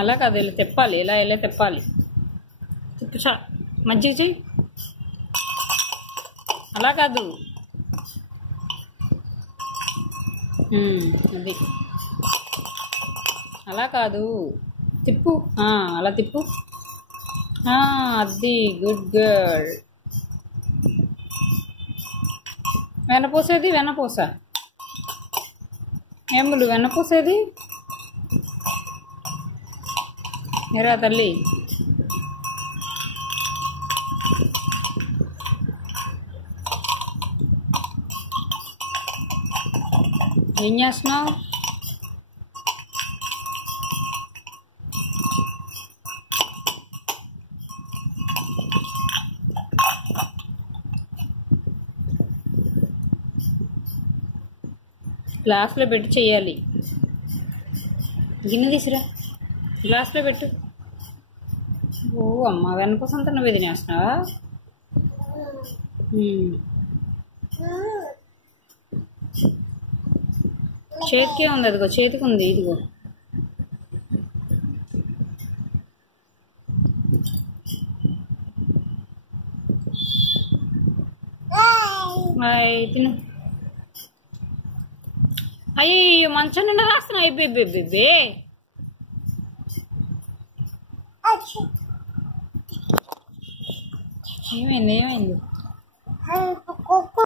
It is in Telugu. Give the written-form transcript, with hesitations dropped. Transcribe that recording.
అలా కాదు, ఇలా తిప్పాలి, ఇలా తిప్పాలి. తిప్పు మజ్జిగ చెయ్యి. అలా కాదు, అది అలా కాదు, తిప్పు. అలా తిప్పు. అది గుడ్ గర్ల్. వెన్నపూసేది, వెన్నపూస ఏములు వెన్నపూసేది ఎరా తల్లి. ఏం చేస్తున్నావు? గ్లాస్లో పెట్టి చెయ్యాలి. గిన్నె తీసిరా, గ్లాస్లో పెట్టు. ఓ అమ్మ, వెనకోసంతా నువ్వు తినేస్తున్నావా? చేతికే ఉంది, అదిగో చేతికి ఉంది, ఇదిగో. తిను. అయ్యో, మంచం నిండా రాస్తున్నావు. అయిపోయి ఏమైంది?